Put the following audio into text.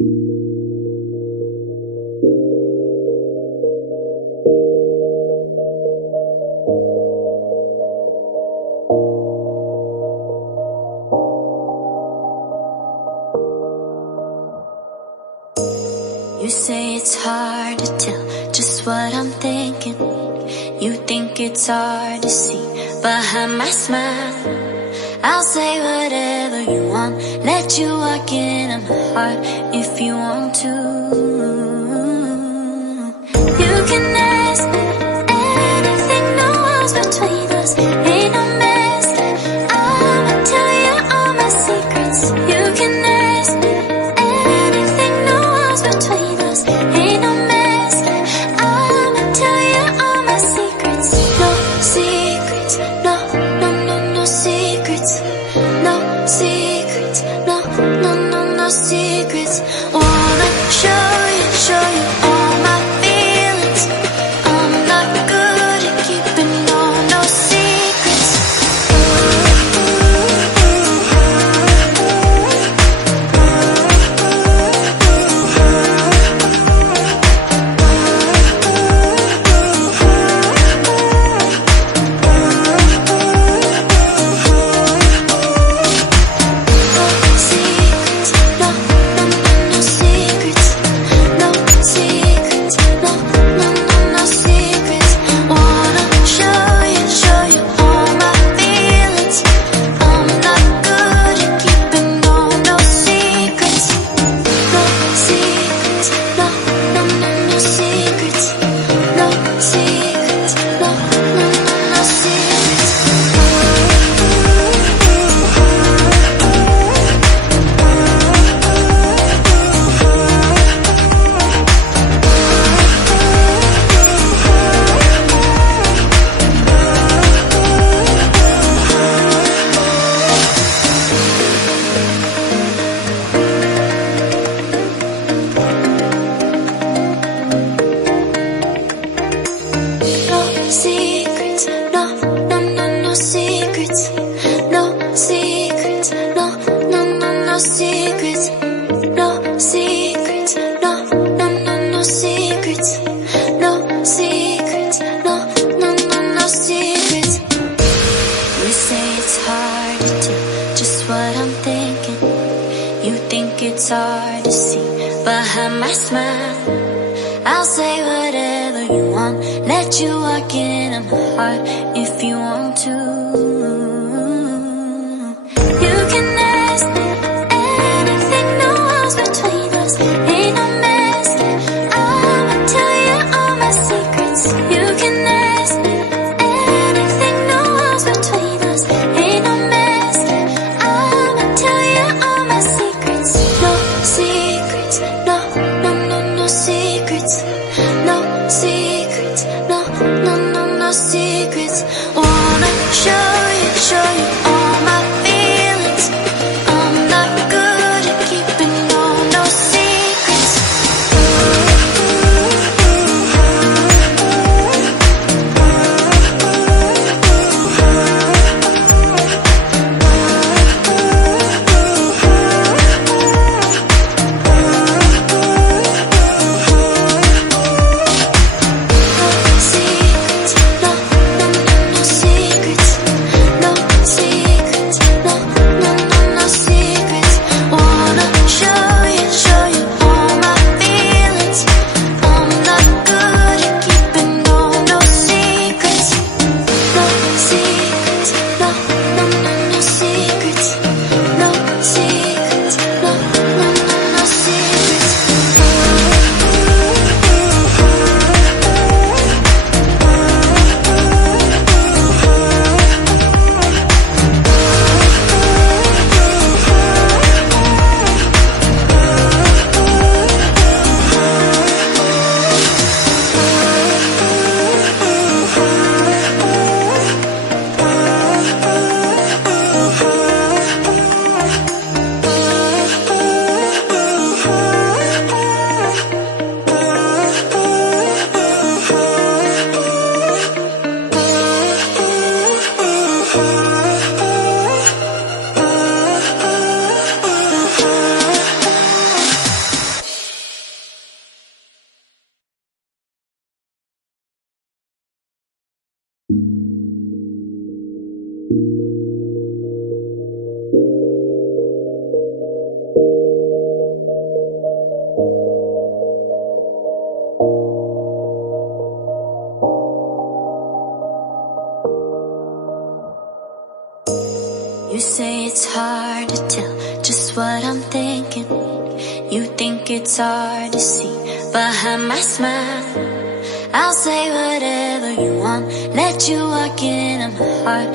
You say it's hard to tell just what I'm thinking. You think it's hard to see behind my smile. I'll say whatever you want, let you walk into my heart if you want to. You can ask me anything, no walls between us, ain't no mess. I'ma tell you all my secrets. You can ask me anything, no walls between us, ain't no mess. I'ma tell you all my secrets. No secrets, no, no, no, no secrets. No secrets, no, no, no, no secrets. Wanna show you all my feelings. I'm not good at keeping no secrets. It's hard to see behind my smile. I'll say whatever you want, let you walk into my heart if you want to. You can ask me anything, no walls between us, ain't no mess. I'ma tell you all my secrets. You can ask me anything, no walls between us, ain't no mess. I'ma tell you all my secrets. No secrets, no, no, no, no secrets. No secrets, no, no, no, no secrets. Wanna show you all my feelings. I'm say it's hard to tell just what I'm thinking. You think it's hard to see behind my smile. I'll say whatever you want, let you walk into my heart.